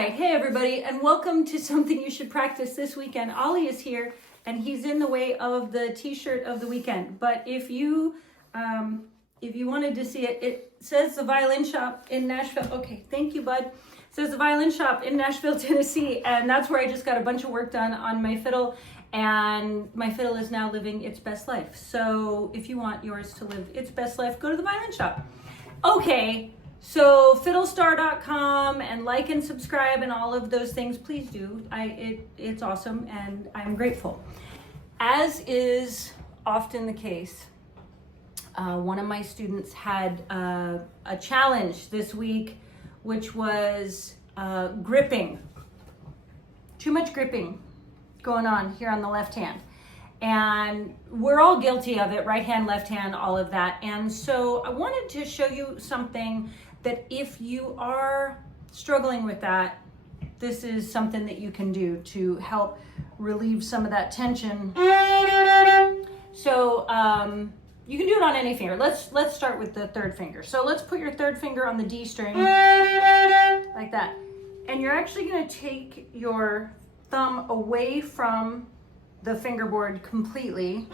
right, hey everybody, and welcome to Something You Should Practice this weekend. Ollie is here, and he's in the way of the t-shirt of the weekend. But if you wanted to see it, it says the violin shop in Nashville. Okay, thank you, bud. It says the violin shop in Nashville, Tennessee, and that's where I just got a bunch of work done on my fiddle, and my fiddle is now living its best life. So if you want yours to live its best life, go to the violin shop. Okay. So fiddlestar.com and like and subscribe and all of those things, please do. It's awesome and I'm grateful. As is often the case, one of my students had a challenge this week, which was gripping. Too much gripping going on here on the left hand. And we're all guilty of it, right hand, left hand, all of that. And so I wanted to show you something that if you are struggling with that, this is something that you can do to help relieve some of that tension. So you can do it on any finger. Let's start with the third finger. So let's put your third finger on the D string, like that. And you're actually gonna take your thumb away from the fingerboard completely,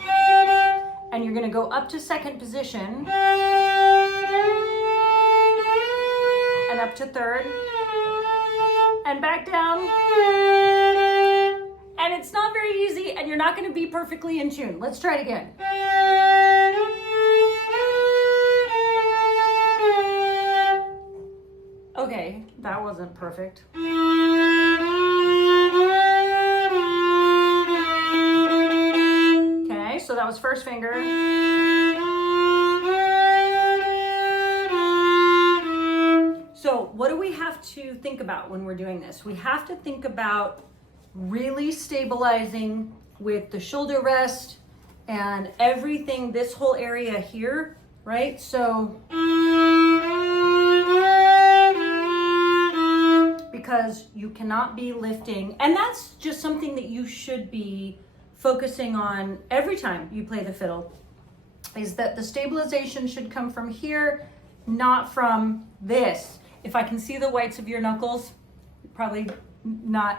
and you're gonna go up to second position, and up to third, and back down. And it's not very easy, and you're not gonna be perfectly in tune. Let's try it again. Okay, that wasn't perfect. Okay, so that was first finger. So what do we have to think about when we're doing this? We have to think about really stabilizing with the shoulder rest and everything, this whole area here, right? So, because you cannot be lifting, and that's just something that you should be focusing on every time you play the fiddle, is that the stabilization should come from here, not from this. If I can see the whites of your knuckles, probably not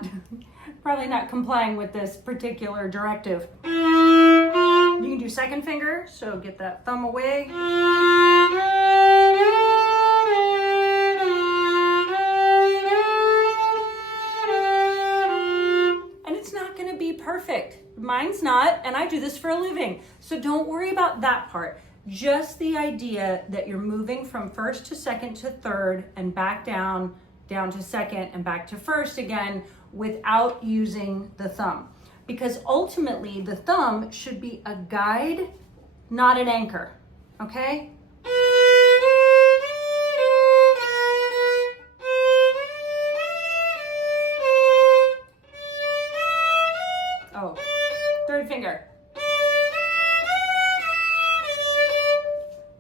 complying with this particular directive. You can do second finger, so get that thumb away. And it's not gonna be perfect. Mine's not, and I do this for a living. So don't worry about that part. Just the idea that you're moving from first to second to third and back down to second and back to first again without using the thumb. Because ultimately the thumb should be a guide, not an anchor, okay? Oh, third finger.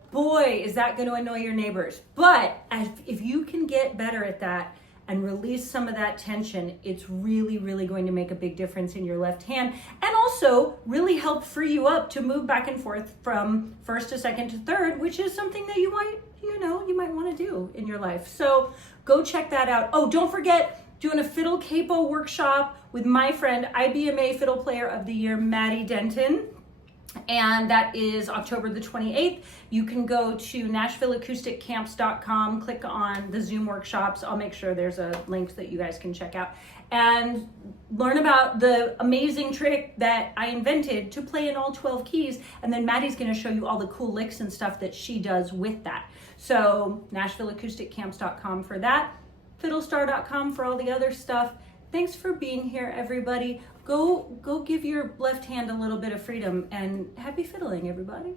Boy, is that going to annoy your neighbors. But if you can get better at that and release some of that tension, it's really, really going to make a big difference in your left hand, and also really help free you up to move back and forth from first to second to third, which is something that you might want to do in your life. So go check that out. Oh, don't forget, doing a fiddle capo workshop with my friend, IBMA Fiddle Player of the Year, Maddie Denton. And that is October the 28th. You can go to NashvilleAcousticCamps.com, click on the Zoom workshops. I'll make sure there's a link that you guys can check out and learn about the amazing trick that I invented to play in all 12 keys. And then Maddie's gonna show you all the cool licks and stuff that she does with that. So NashvilleAcousticCamps.com for that, fiddlestar.com for all the other stuff. Thanks for being here, everybody. Go give your left hand a little bit of freedom, and happy fiddling, everybody.